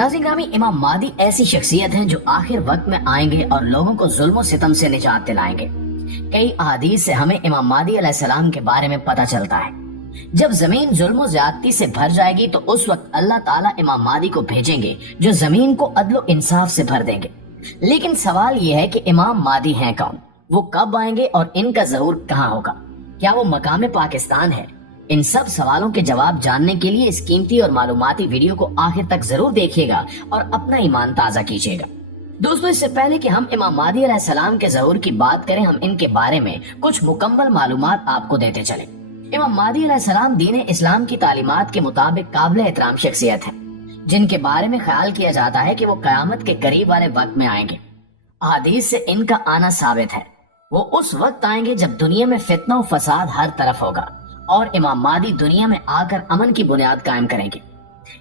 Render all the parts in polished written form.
नाज़रीन ग्रामी, इमाम मादी ऐसी शख्सियत हैं जो आखिर वक्त में आएंगे और लोगों को जुल्म और सितम से निजात दिलाएंगे। कई अहादीस से हमें इमाम मादी अलैहिस्सलाम के बारे में पता चलता है। जब जमीन जुल्म और ज्यादती से भर जाएगी तो उस वक्त अल्लाह ताला इमाम मादी को भेजेंगे जो जमीन को अदल इंसाफ से भर देंगे। लेकिन सवाल ये है कि इमाम मादी हैं कौन, वो कब आएंगे और इनका ज़हूर कहाँ होगा, क्या वो मकाम पाकिस्तान है? इन सब सवालों के जवाब जानने के लिए इस कीमती और मालूमाती वीडियो को आखिर तक जरूर देखिएगा और अपना ईमान ताज़ा कीजिएगा। दोस्तों, इससे पहले कि हम इमाम मादी अलैहिस्सलाम के ज़हूर की बात करें, हम इनके बारे में कुछ मुकम्मल मालूमात आपको देते चले। इमाम मादी अलैहिस्सलाम दीन इस्लाम की तालीमात के मुताबिक काबिल एहतराम शख्सियत है, जिनके बारे में ख्याल किया जाता है कि वो क़यामत के करीब वाले वक्त में आएंगे। अहादीस से इनका आना साबित है। वो उस वक्त आएंगे जब दुनिया में फितना और फसाद हर तरफ होगा और इमाम मादी दुनिया में आकर अमन की बुनियाद कायम करेंगे।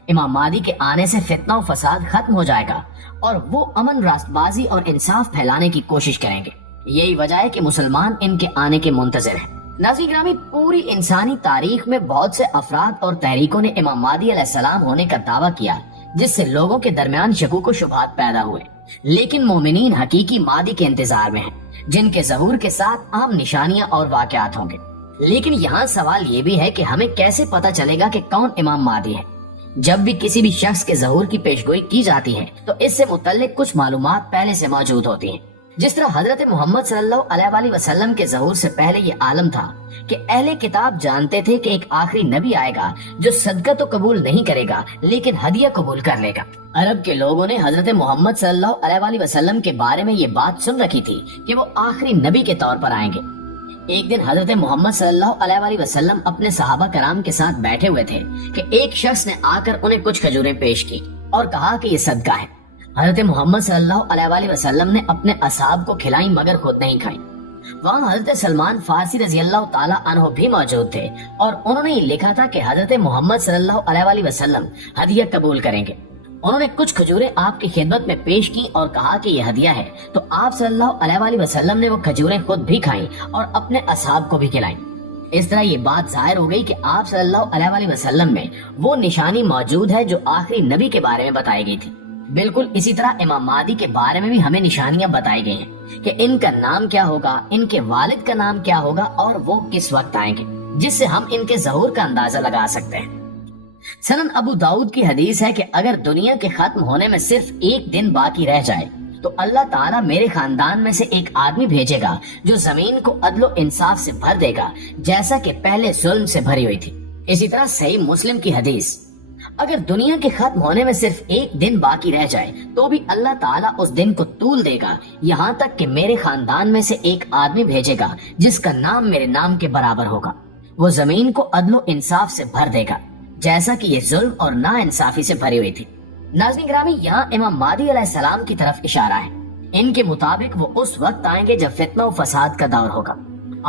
इमाम मादी के आने से फितना और फसाद खत्म हो जाएगा और वो अमन, रास्तबाजी और इंसाफ फैलाने की कोशिश करेंगे। यही वजह है कि मुसलमान इनके आने के मुंतज़िर हैं। नाज़रीन ग्रामी, पूरी इंसानी तारीख में बहुत से अफराद और तहरीकों ने इमाम मादी अलैहिस्सलाम होने का दावा किया, जिससे लोगों के दरमियान शकूक व शुबहात पैदा हुए। लेकिन मोमिनीन हकीकी मादी के इंतजार में हैं, जिनके ज़हूर के साथ अहम निशानियां और वाक़यात होंगे। लेकिन यहाँ सवाल ये भी है कि हमें कैसे पता चलेगा कि कौन इमाम मादी है? जब भी किसी भी शख्स के ज़हूर की पेशगोई की जाती है तो इससे मुतल्लिक कुछ मालूमात पहले से मौजूद होती हैं। जिस तरह हजरत मोहम्मद सल्लल्लाहु अलैहि वसल्लम के ज़हूर से पहले ये आलम था कि अहले किताब जानते थे कि एक आखिरी नबी आएगा जो सदका तो कबूल नहीं करेगा लेकिन हदिया कबूल कर लेगा। अरब के लोगों ने हजरत मोहम्मद सल्लल्लाहु अलैहि वसल्लम के बारे में ये बात सुन रखी थी कि वो आखिरी नबी के तौर पर आएंगे। एक दिन हजरत मोहम्मद सल्लल्लाहु अलैहि वसल्लम अपने सहाबा कराम के साथ बैठे हुए थे कि एक शख्स ने आकर उन्हें कुछ खजूरें पेश की और कहा कि ये सदका है। हजरत मोहम्मद सल्लल्लाहु अलैहि वसल्लम ने अपने असहाब को खिलाई मगर खुद नहीं खाई। वहाँ हजरत सलमान फारसी रज़ी अल्लाह ताला अन्हु भी मौजूद थे और उन्होंने ये लिखा था कि हजरत मोहम्मद सल्लल्लाहु अलैहि वसल्लम हदिया कबूल करेंगे। उन्होंने कुछ खजूरें आपकी खिदमत में पेश की और कहा कि यह हदिया है, तो आप सल्लल्लाहु अलैहि वसल्लम ने वो खजूरें खुद भी खाईं और अपने असहाब को भी खिलाईं। इस तरह ये बात जाहिर हो गई कि आप सल्लल्लाहु अलैहि वसल्लम में वो निशानी मौजूद है जो आखिरी नबी के बारे में बताई गई थी। बिल्कुल इसी तरह इमाम मादी के बारे में भी हमें निशानियां बताई गई हैं कि इनका नाम क्या होगा, इनके वालिद का नाम क्या होगा और वो किस वक्त आएंगे, जिससे हम इनके ज़हूर का अंदाजा लगा सकते हैं। सनन अबू दाऊद की हदीस है कि अगर दुनिया के खत्म होने में सिर्फ एक दिन बाकी रह जाए तो अल्लाह ताला मेरे खानदान में से एक आदमी भेजेगा जो जमीन को अदलो इंसाफ से भर देगा, जैसा कि पहले जुल्म से भरी हुई थी। इसी तरह सही मुस्लिम की हदीस, अगर दुनिया के खत्म होने में सिर्फ एक दिन बाकी रह जाए तो भी अल्लाह ताला उस दिन को तूल देगा, यहाँ तक कि मेरे खानदान में से एक आदमी भेजेगा जिसका नाम मेरे नाम के बराबर होगा। वो जमीन को अदलो इंसाफ से भर देगा, जैसा कि ये जुल्म और नाइंसाफी से भरी हुई थी। नाज़रीन ग्रामी, यहाँ इमाम मादी अलैहिस्सलाम की तरफ इशारा है। इनके मुताबिक वो उस वक्त आएंगे जब फितना और फसाद का दौर होगा।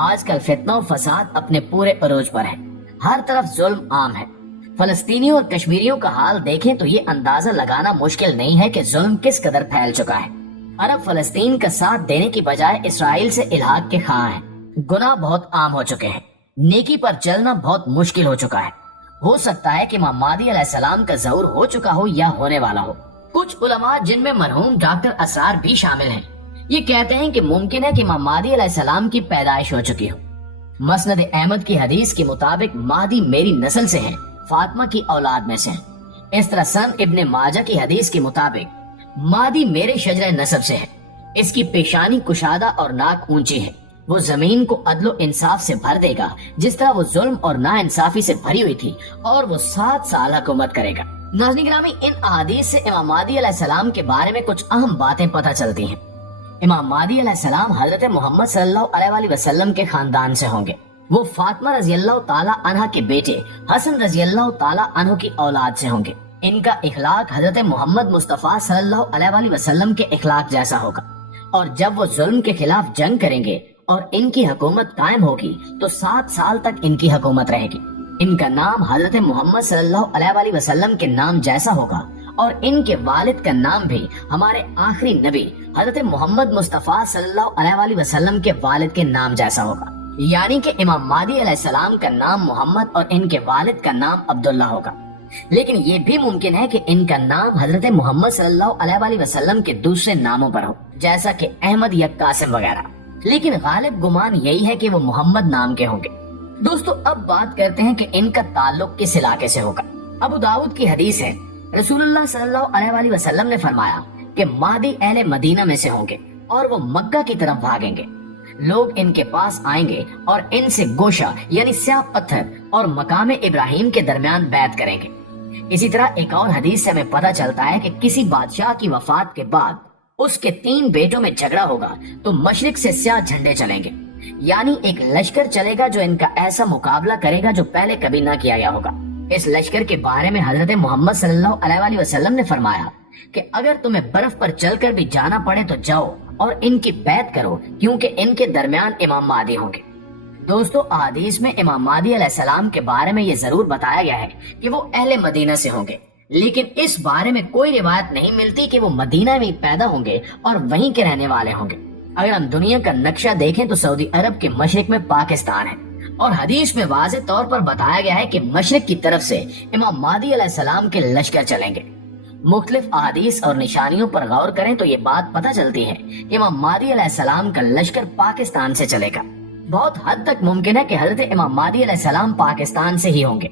आजकल फितना और फसाद अपने पूरे अरोज पर है, हर तरफ जुल्म आम है। फलस्तीनियों और कश्मीरियों का हाल देखें तो ये अंदाजा लगाना मुश्किल नहीं है कि जुल्म किस कदर फैल चुका है। अरब फलस्तीन का साथ देने की बजाय इसराइल से इल्हाक के ख़्वाह हैं। गुनाह बहुत आम हो चुके हैं, नेकी पर चलना बहुत मुश्किल हो चुका है। हो सकता है कि इमाम मादी अलैहिस्सलाम का ज़हूर हो चुका हो या होने वाला हो। कुछ उलमा, जिनमें मरहूम डॉक्टर असरार भी शामिल हैं, ये कहते हैं कि मुमकिन है कि इमाम मादी अलैहिस्सलाम की पैदाइश हो चुकी हो। मसनद अहमद की हदीस के मुताबिक मादी मेरी नस्ल से है, फातिमा की औलाद में से है। इस तरह सन इब्ने माजा की हदीस के मुताबिक मादी मेरे शजरे नसब से है। इसकी पेशानी कुशादा और नाक ऊंची है। वो जमीन को अदलो इंसाफ से भर देगा जिस तरह वो जुल्म और नाइंसाफी से भरी हुई थी, और वो 7 साल हुकूमत करेगा। नाज़रीन ग्रामी, इन अहादीस से इमाम मादी अलैहिस्सलाम के बारे में कुछ अहम बातें पता चलती हैं। इमाम मादी अलैहिस्सलाम हजरत मोहम्मद सल्लल्लाहु अलैहि वसल्लम के खानदान से होंगे। वो फातिमा रज़ी अल्लाह ताला अन्हा के बेटे हसन रज़ी अल्लाह ताला अन्हु की औलाद से होंगे। इनका इखलाक हजरत मोहम्मद मुस्तफ़ा सल्लल्लाहु अलैहि वसल्लम के इखलाक जैसा होगा, और जब वो जुल्म के खिलाफ जंग करेंगे और इनकी हुकूमत कायम होगी तो 7 साल तक इनकी हुकूमत रहेगी। इनका नाम हजरत मोहम्मद सल्लल्लाहु अलैहि वसल्लम के नाम जैसा होगा और इनके वालिद का नाम भी हमारे आखिरी नबी हजरत मोहम्मद मुस्तफ़ा सल्लल्लाहु अलैहि वसल्लम के वालिद के नाम जैसा होगा। यानी कि इमाम मादी अलैहिस्सलाम का नाम मोहम्मद और इनके वालिद का नाम अब्दुल्ला होगा। لیکن یہ بھی ممکن ہے کہ ان کا نام حضرت محمد صلی اللہ علیہ وآلہ وسلم کے دوسرے ناموں پر ہو، جیسا کہ احمد یا قاسم وغیرہ، لیکن غالب گمان یہی ہے کہ وہ محمد نام کے ہوں گے۔ دوستو اب بات کرتے ہیں کہ ان کا تعلق کس علاقے سے ہوگا۔ ابو داؤد کی حدیث ہے، رسول اللہ صلی اللہ علیہ وآلہ وسلم نے فرمایا کہ مہدی اہل مدینہ میں سے ہوں گے اور وہ مکہ کی طرف بھاگیں گے۔ لوگ ان کے پاس آئیں گے اور ان سے گوشہ یعنی سیاہ پتھر اور مقام ابراہیم کے درمیان بیعت کریں گے۔ اسی طرح ایک اور حدیث سے ہمیں پتہ چلتا ہے کہ کسی بادشاہ کی وفات کے بعد اس کے 3 بیٹوں میں جھگڑا ہوگا تو مشرق سے سیاہ جھنڈے چلیں گے، یعنی ایک لشکر چلے گا جو ان کا ایسا مقابلہ کرے گا جو پہلے کبھی نہ کیا گیا ہوگا۔ اس لشکر کے بارے میں حضرت محمد صلی اللہ علیہ وآلہ وسلم نے فرمایا کہ اگر تمہیں برف پر چل کر بھی جانا پڑے تو جاؤ اور ان کی بیعت کرو، کیونکہ ان کے درمیان امام مہدی ہوں گے۔ دوستو احادیث میں امام مہدی علیہ السلام کے بارے میں یہ ضرور بتایا گیا ہے کہ وہ اہل مدینہ سے ہوں گے، لیکن اس بارے میں کوئی روایت نہیں ملتی کہ وہ مدینہ میں پیدا ہوں گے اور وہیں کے رہنے والے ہوں گے۔ اگر ہم دنیا کا نقشہ دیکھیں تو سعودی عرب کے مشرق میں پاکستان ہے، اور حدیث میں واضح طور پر بتایا گیا ہے کہ مشرق کی طرف سے امام مہدی علیہ السلام کے لشکر چلیں گے۔ مختلف احادیث اور نشانیوں پر غور کریں تو یہ بات پتہ چلتی ہے کہ امام مہدی علیہ السلام کا لشکر پاکستان سے چلے گا۔ بہت حد تک ممکن ہے کہ حضرت امام مہدی علیہ السلام پاکستان سے ہی ہوں گے۔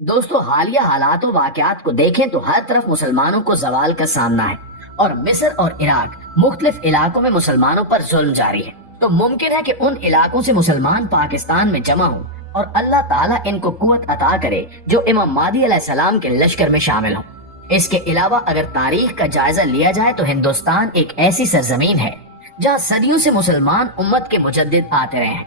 دوستو حالیہ حالات و واقعات کو دیکھیں تو ہر طرف مسلمانوں کو زوال کا سامنا ہے، اور مصر اور عراق مختلف علاقوں میں مسلمانوں پر ظلم جاری ہے، تو ممکن ہے کہ ان علاقوں سے مسلمان پاکستان میں جمع ہوں اور اللہ تعالیٰ ان کو قوت عطا کرے جو امام مہدی علیہ السلام کے لشکر میں شامل ہوں۔ اس کے علاوہ اگر تاریخ کا جائزہ لیا جائے تو ہندوستان ایک ایسی سرزمین ہے جہاں صدیوں سے مسلمان امت کے مجدد آتے رہے ہیں۔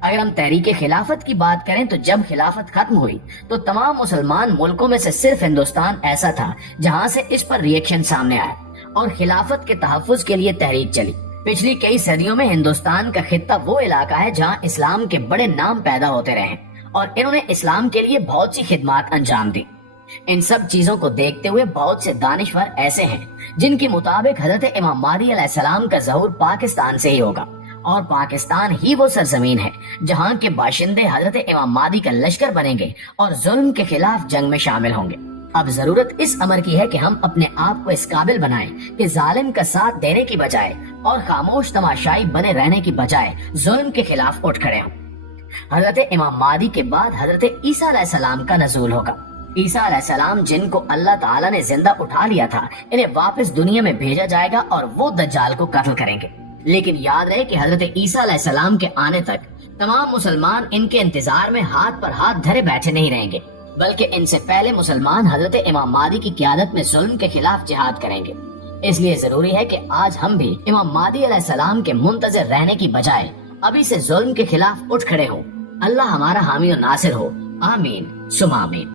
اگر ہم تحریک خلافت کی بات کریں تو جب خلافت ختم ہوئی تو تمام مسلمان ملکوں میں سے صرف ہندوستان ایسا تھا جہاں سے اس پر ریئیکشن سامنے آیا اور خلافت کے تحفظ کے لیے تحریک چلی۔ پچھلی کئی صدیوں میں ہندوستان کا خطہ وہ علاقہ ہے جہاں اسلام کے بڑے نام پیدا ہوتے رہے اور انہوں نے اسلام کے لیے بہت سی خدمات انجام دی۔ ان سب چیزوں کو دیکھتے ہوئے بہت سے دانشور ایسے ہیں جن کے مطابق حضرت امام مہدی علیہ السلام کا ظہور پاکستان سے ہی ہوگا، اور پاکستان ہی وہ سرزمین ہے جہاں کے باشندے حضرت امام مہدی کا لشکر بنیں گے اور ظلم کے خلاف جنگ میں شامل ہوں گے۔ اب ضرورت اس امر کی ہے کہ ہم اپنے آپ کو اس قابل بنائیں کہ ظالم کا ساتھ دینے کی بجائے اور خاموش تماشائی بنے رہنے کی بجائے ظلم کے خلاف اٹھ کھڑے ہوں۔ حضرت امام مہدی کے بعد حضرت عیسیٰ علیہ السلام کا نزول ہوگا۔ عیسیٰ علیہ السلام جن کو اللہ تعالیٰ نے زندہ اٹھا لیا تھا، انہیں واپس دنیا میں بھیجا جائے گا اور وہ دجال کو قتل کریں گے۔ لیکن یاد رہے کہ حضرت عیسیٰ علیہ السلام کے آنے تک تمام مسلمان ان کے انتظار میں ہاتھ پر ہاتھ دھرے بیٹھے نہیں رہیں گے، بلکہ ان سے پہلے مسلمان حضرت امام مہدی کی قیادت میں ظلم کے خلاف جہاد کریں گے۔ اس لیے ضروری ہے کہ آج ہم بھی امام مہدی علیہ السلام کے منتظر رہنے کی بجائے ابھی سے ظلم کے خلاف اٹھ کھڑے ہوں۔ اللہ ہمارا حامی و ناصر ہو، آمین ثم آمین۔